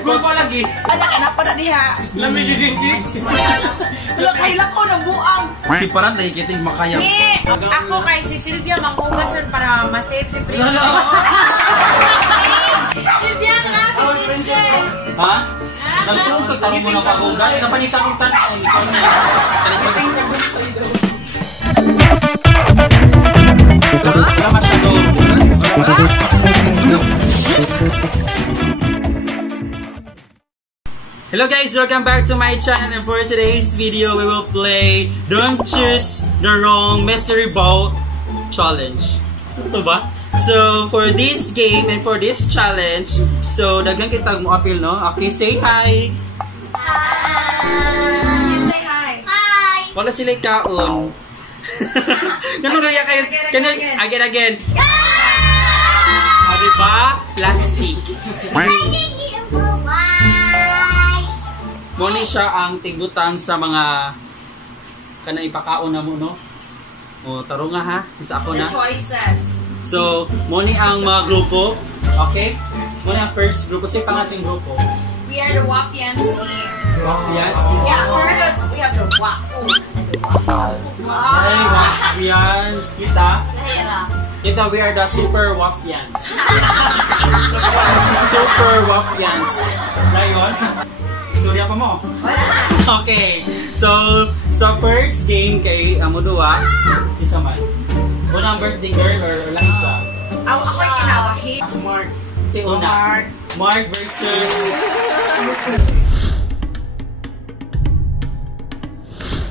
Gulpa lagi. Anak pa na diha. Lamig gigingkis. Wala kaila ko ng buang. Di parang nakikiting makaya. Ako kay si Sylvia manghugason para ma-save si Princess. Sylvia, tara si Princess. Ha? Nagtulong ka taro mo na paghugas. Napanitan ng tanay. Ikaw na. Talis pag wala masyado. Hello guys, welcome back to my channel, and for today's video we will play Don't Choose the Wrong Mystery Boat Challenge. Ito ba? So for this game and for this challenge, so daghan kita mo appeal, no? Okay, say hi. Hi. Say hi. Hi. Wala sila kaon. Nanuloya kayo. Again. Diba? Plastic. Muna siya ang tigutan sa mga kana ipakaon na mo, no? O, taro nga ha. Isa ako na. The choices. So, muna ang mga grupo. Okay? Muna ang first grupo. Say pangasing grupo. We are the Wafians team. Wafians? Yeah, first we have the Wafu. Hey, Wafians. Kita, we are the Super Wafians. Super Wafians. Ngayon, istorya pa mo. Okay. So first game kay Amudua, isa man. Unang birthday girl or lang siya? Ako ay kinawahi. Mark. Si Una. Mark versus...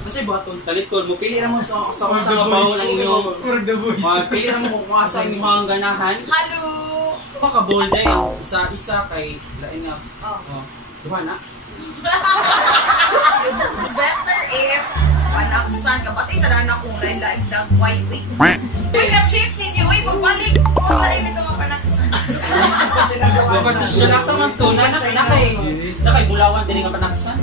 Ano baton? Talikod mo. Pili naman sa mabaw ng inyong... Pili naman kung sa inyong ganahan. Hello! Maka-bold day. Isa-isa kay lain nga. Oh. Diba na? Better if panaksan ka. Pati sa rana kong lain-lain lang white week. Uy, na-cheat ninyo. Uy, magbalik. Kung lain ito mga panaksan. Diba sa siya nasa man to? Nakay bulawan din nga panaksan.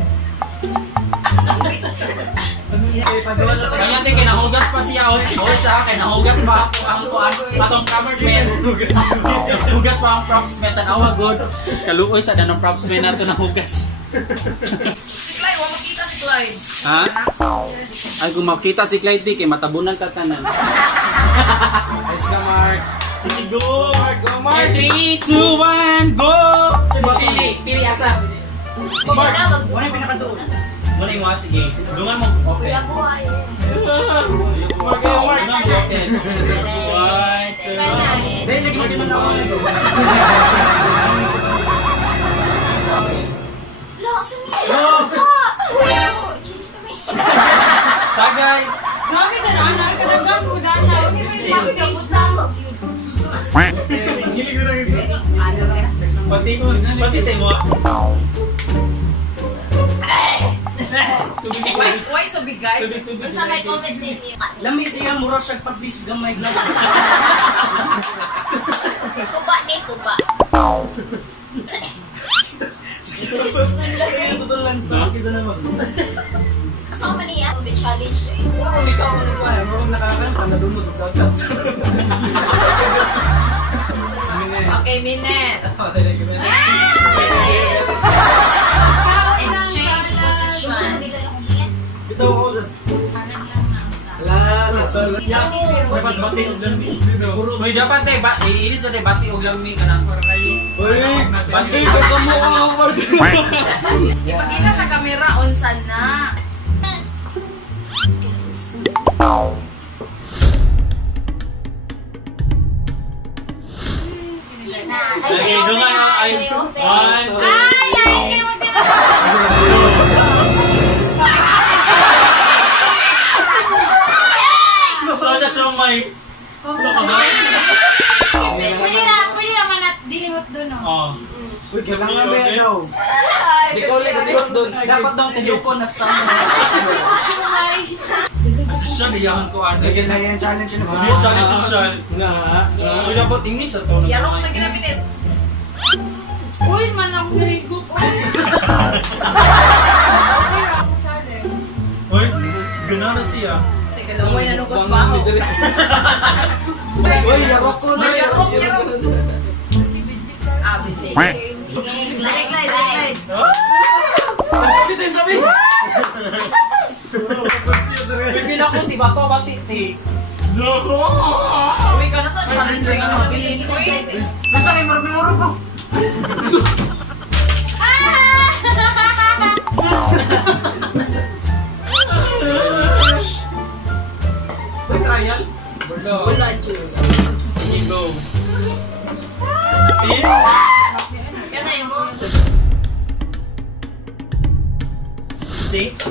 Kaya sige, nahugas pa siya o sa akin, nahugas pa ang atong propsman. Hugas pa ang propsman, tanawa good. Kaluoy sa danong propsman na ito nahugas. Si Clyde, wala makita si Clyde. Ha? Ay, kung makita si Clyde, di, kay matabunan ka tanan. Ayos ka, Mark. Sige, go! Go, Mark! 3, 2, 1, go! Pili, asa. Mark, ano yung pinakatuon? Muna yung mga, sige. Dungan mo, okay. Mark, Mark, no, okay. 1, 2, 3. Dahil, lagi mo din ako. Tagay! Grabe sa nana, kadagdag ko dana. Pati sa imo. Why to be guy? Basta may comment ninyo. Lami siya mura siya pagbis gamay na. Tuba ni tuba. Kaya totoo lang to. Kisa naman. Kasama niya, may challenge. Wow, ikaw ano pa. Marunong nakakanta na doon mo dagat. Okay, Minette. Exchange position. Bitaw ako dyan. Wala. Dapat bati og lami. Hoy, dapat tay iilis na tay bati og lami kanang. Uy, bati ka sa mukha ako. Ipakita sa kamera unsan na. Okay, dungan ay 1. So just from my Pwede naman at dilimot doon, no? Oh. Uy, kailangan ba yan daw? Di ko ulit doon. Dapat daw tiyoko na standard. Siya diyan ko ano. Lagyan na yan challenge na ba? Yung challenge siya. Nga. Uy, dapat ingnis sa to. Yarok na gina Minette. Uy, man ako narigo ko. Uy, gana na siya. Kalaway na nung baho. Uy, yarok ko na. Yarok. Abiti. Like. Kita yung sabi! Bibila ko, tiba ko, bati. Uy, ka na sa challenge ka na mabili. Uy! Nasa kayo marami ko. May trial? Wala, Jul. Here you go. Yan na yung mo. States?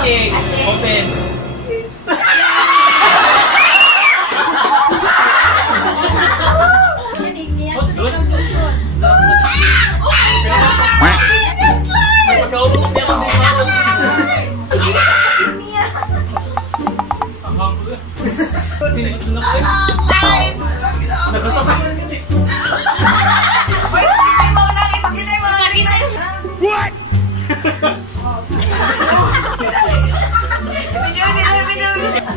Okay, open. What?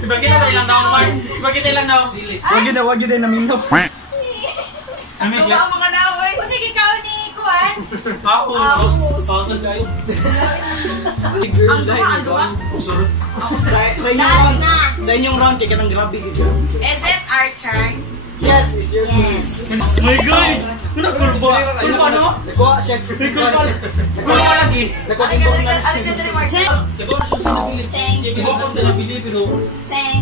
Ibagay na lang daw, Mark. Ibagay na lang daw. Sili. Wag yun na namin. Kami, Mga mga naoy. O sige, ikaw ni Kuan. Ahos. Pausad kayo. Ang duha. Sa inyong round, kaya ka nang grabe. Is it our turn? Yes, it's your turn. Oh my God! Nakulbo. Kulbo ano? Nakuha siya. Kulbo lagi. Nakuha din ko nga. Alika dali, Mark. Siguro siya sa nabili. Siguro ko sa nabili, pero... Teng.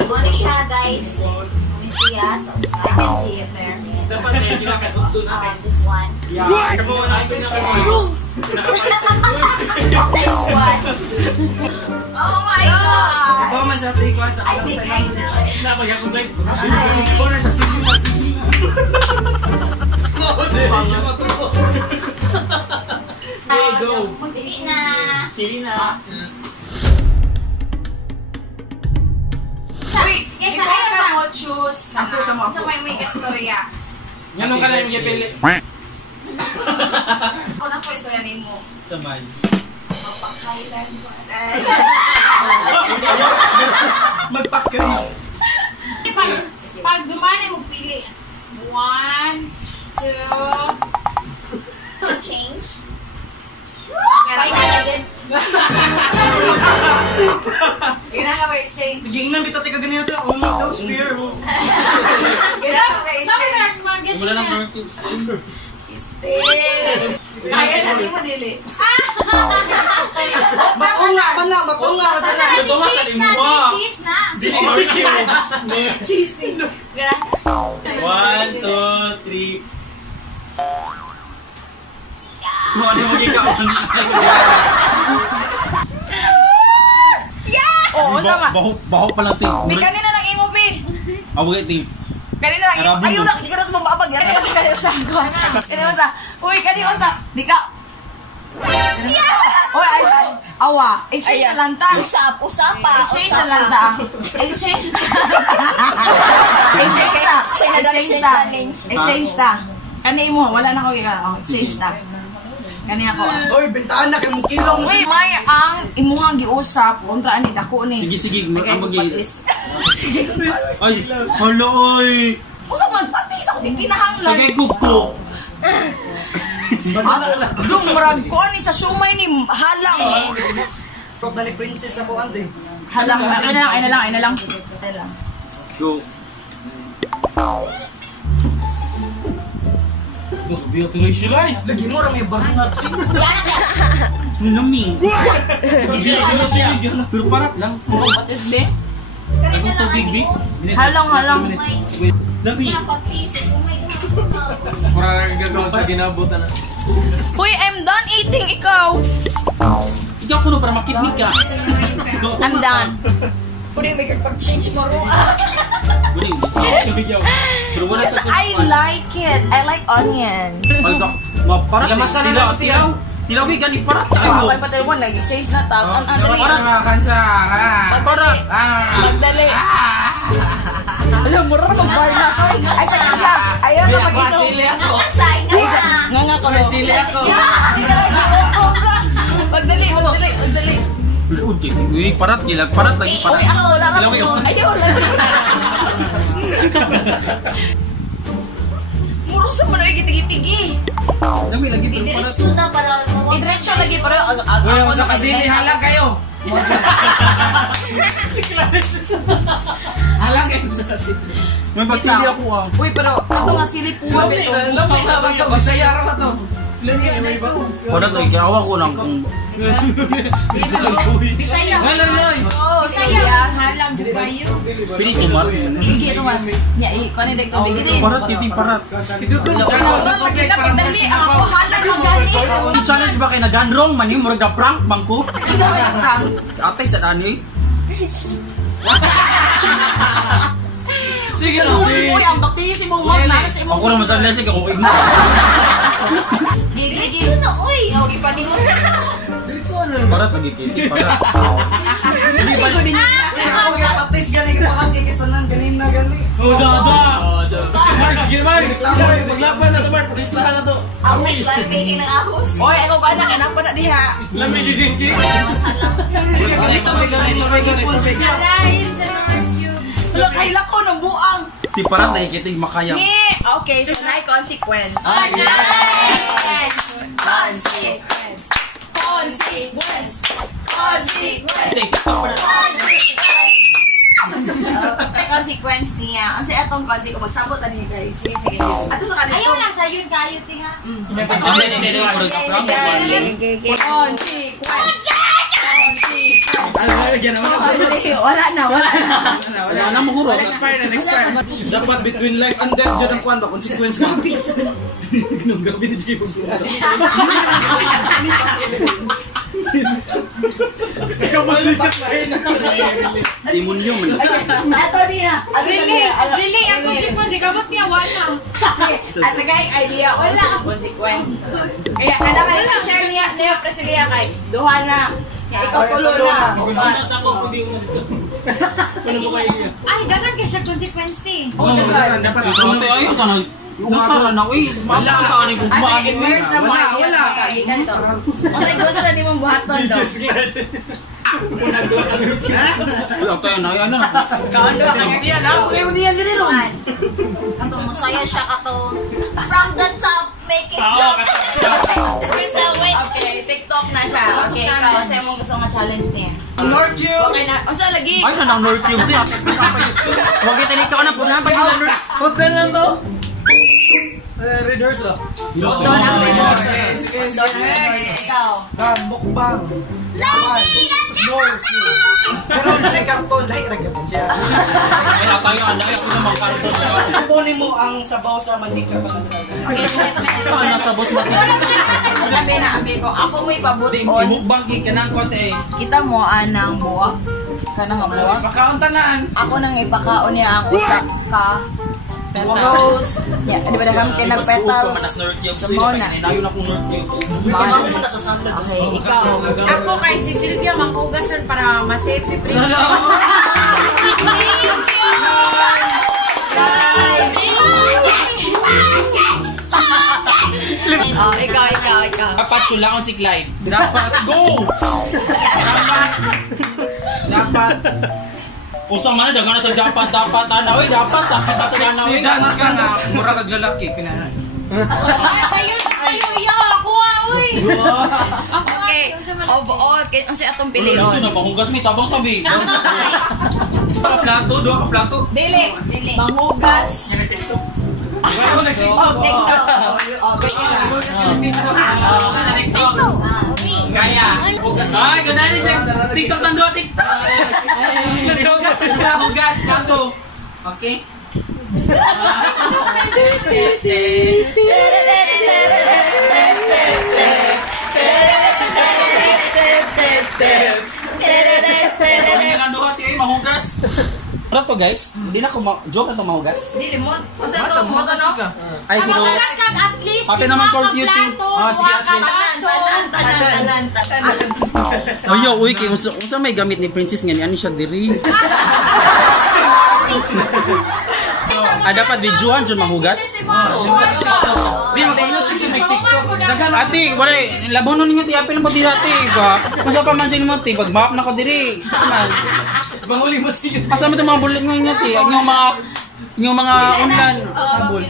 Muna siya, guys. Let me see us. I can see it there. Dapat sa'yo, di ba kayo This one. Yeah. Kamu na ito This one. Oh my God! Ikaw man sa trikuan sa I alam think sa I inyo. Napag-yakong guys. Ikaw na sa sige na sige. Okay, go. Dili na. Pili na. Uy, Yes, ikaw ayaw ka sa- mo choose. Ako sa mga Sa may kastorya. Ganun ka lang yung pili. Ako na po istorya ni mo. Taman. Mapakailan mo. magpakri. Pag dumani mo pili. 1, 2. Change. Kaya Again. ka ba exchange? Gingnan bitaw tika ganito. Oh my God, spear. Kaya ka ba Sabi exchange? na, sumagyan Wala nang siya. birthday. Still. Kaya na di mo dili. Matunga pa na, matunga. Ito nga sa Cheese na, lingwa. cheese na. Dili birthday. Cheese din. Kaya. 1, 2, 3. Ano mo gikaon? Oo, sama. Baho pa lang, ting. May kanina lang imo, Bi. Abugay, ting. Kanina lang imo. Arabon Ayaw mo. na, di ka na sa mambabag. Kanina sa kanina sa ako. Kanina sa. Uy, kanina sa. Di ka. Uy, ay. Awa. Exchange na lang ta. Usapa. Exchange na lang ta. Exchange na. Exchange ta. Siya na daw Exchange siya ta. challenge. Exchange ta. Kani mo, wala na ko ika. Oh, exchange ta. Kani ako. Oy, bintana kay mong kilong. Uy, may ang imuhang giusap kontra ani dako ni. Sige, Ay, ang patis. Ay, hala, oy. Usa man patis ako din kinahanglan. Sagay kuko. Dung murag ko ni sa sumay ni halang. Sok na ni princess ako ante. Halang na. Ay na lang. Go. Oh, biyo tuloy sila eh. Lagi mo ra may barnat. Nunaming. Biyo tuloy sila. Pero parat lang. What is this? Ako to bibi. Halang. Dami. Para gagawin sa ginabutan na. Uy, I'm done eating ikaw. Ikaw ko no para makitnik ka. I'm done. Pwede may pag-change mo ro. Guling, bigyan. Pero wala Because sa I like it. I like onion. Ay, maparat. Lamasan na lang, tiyaw. Tilawi gani parat Ako tayo. ay patay mo nag-exchange na tao. Ang dali. kansa. Pagdali. Magdali. Alam mo rin mag-barna. Ay, sa lang. Ayaw na mag-inom. Sili ako. Nasay na. Nga ko. Sili ako. Pagdali. Uy, parat gila, parat lagi parat. Uy, ako wala ka Alam mo yun? Ayaw lang. Muro sa mga gitigi-tigi. Dami lagi pero parat. Idiretso na para mawag. Idiretso lagi pero Wala sa kasili, hala kayo. Hala kayo sa kasili. May pagsili ako ah. Uy, pero ito nga silip po ba ito? Ito, Bisaya raw to. Parat lagi, kinawa ko lang kung... Bisaya. Hello, Loy. Oh, Bisaya. Halang bukayo. Pinitumal. Gigi ito man. Ya, ikaw ni Dek Tubig din. Parat, titing parat. Sa lagi na pagdali. Ako halan mo gani. I-challenge ba kayo na ganrong man yung murag na prank bangko? Ikaw na prank. Atay sa dani. Sige Ano lang. mo ang bakti si mong mom na sa imong. Ako naman sa lesson ako igno. Diretso na, uy. Oh, gipaningon. Parat lagi titing parat. Ikaw din. Ako patis gani kita kang kikisanan ganin na gani. Oh, dada. Mark, sige Mark. Maglaban na to, Mark. Pulisahan na to. Awas lang kay kinangahos. Oy, ako ba na kanang pa na diha. Lami di din, Kis. Mas halang. Ito, Alayin sa North Cube. Look, hayla ko ng buang. Ti parat lagi kiting makaya. Ni, okay, so na consequence. Consequence. Consequence. Consequence. Consequence niya. Ang sa atong consequence, magsabot na niya guys. Sige. Ato sa kanito. Ayaw na sa yun kayo, tinga. Hindi, murag na prank. Consequence. Ano na, yan naman. Wala na. Wala na mo huro. Expire. Dapat between life and death, yun ang kuwan ba? Consequence ba? Ginagabi ni Jay Pagkuhan. Ikaw masikas na yun. Demonyo man. Ato niya. Dili, ang consequence, kabot niya, wala. At nagay idea ko sa consequence. Kaya kada kayo share niya presidiya kay duha na. Ikaw tulo na. Ay, ganun kaya siya consequence ni. Dapat. Ate ayo ka na. Usa na uy. Wala ka ni gugmaagin mo. Wala. Wala gusto ni mong buhaton daw. Wala tayo na ano na. Kaando lang. Yan ako kayo niya diri ron. Kato, masaya siya kato. From the top, make it jump. Okay, TikTok na siya. Okay, ikaw sa imong gusto nga challenge niya. North Cube. Okay na. Unsa lagi? Ay na North Cube siya. Wag kita nito na po na pa yung North. Hotel lang to. Readers ah. Doon ang record. Doon ang record. Ikaw. Mukbang. Pero dali karton, dali ragapon siya. Ay tayo anday ako na magkarton. Kukunin mo ang sabaw sa mantika pa ng Saan na sa boss natin? Sabi na abi ko, ako mo'y pabuton. Imukbang ki kanang kote. Kita mo anang buwak. Kanang nga buwak. Pagkaon tanan. Ako nang ipakaon niya ang usa ka rose. Yeah, di ba dagang pinag-petals? Sa mona. Nayo na kong North Cube. Okay, ikaw. Ako kay si Silvia manghugason para ma-save si Prince. Oh, ikaw. Dapat chulaon si Clyde. Dapat go. Dapat. Usa man dagan na sa dapat ana oy dapat sakit ka sa ana oy. Dance ka na. Mura kag lalaki pinahan. Sa'yo na kayo, iya ako uy. Okay. Overall, ang sa atong pilion. Gusto na mahugas mi tabang tabi. Ka plato, do ka plato. Dili. Manghugas. Oh, TikTok. Oh, Ito. Okay. Kaya. Ay, ganani siya. TikTok tando TikTok. Hugas plato. Okay? Mahugas. Ano to guys? Hindi na ko joke na to mahugas. Dili mo. Asa to mo to no? Ay Ang ko. magalas kag at least Pati naman computing. Sige, at Tanan. Ayo, uy, kay unsa may gamit ni Princess nga ni ani siya diri. Dapat videoan jud mahugas. Di magkano sa TikTok. Dagan Ate, wala labonon ninyo ti apil mo diri ate ba. Kusa pa man mo ti pag map na ko diri. Man. Banguli mo siya. Pasa mo mga bullet mo inyo ti. Yung mga undan. Habol.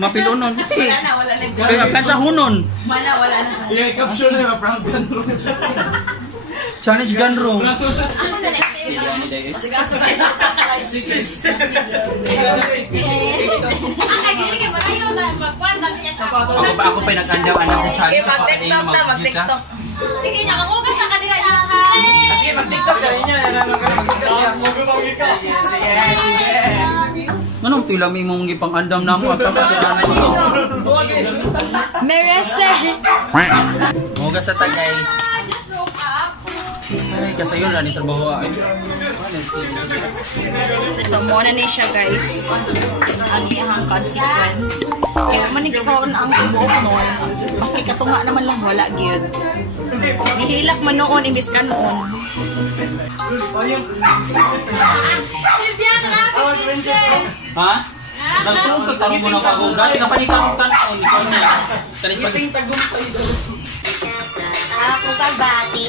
Mapilunon. Wala na. Kaya plancha hunon. Wala na sa. Yeah, capture na yung prank gun. Chinese gun room. Ano na next? Sige, Ako pa nag-andaw anak sa Chinese. mag-TikTok na, mag-TikTok. Sige niya, mangugas na kanila yung kain. Sige, mag-TikTok ka rin niya. Mag-TikTok siya. Anong tila may mong gipang andam na mo? Merese. Mugas sa tag guys. Just woke up. Ay, kasi yun lang yung trabaho ay. So, muna ni siya guys. Ang iyahang consequence. Kaya man nagkakaroon ang buok noon. Maski katunga naman lang wala gyud. Gihilak man noon imbis ka noon. Silvia, tara si Princess. Ha? Nagtulog ka talo mo na pag-ugas. Napanitan mo kanon. Ikaw na. Tanis pag... Ako kabati.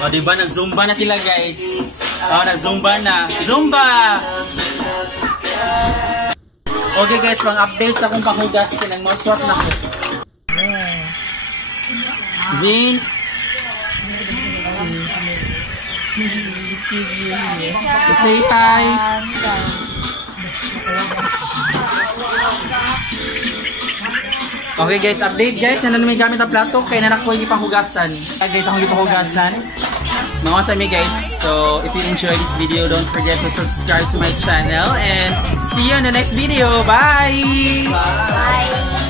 O, diba? Nag-zumba na sila, guys. O, nag-zumba na. Zumba! Okay, guys. Pang-update sa kung panghugas. Kinang-mouthwash na ko. Jean! Say hi! Okay guys, update guys. Yan na may gamit ang plato. Kaya nanak ko yung ipanghugasan. Guys, akong ipanghugasan. Mga sa me guys. So, if you enjoy this video, don't forget to subscribe to my channel. And see you in the next video. Bye! Bye.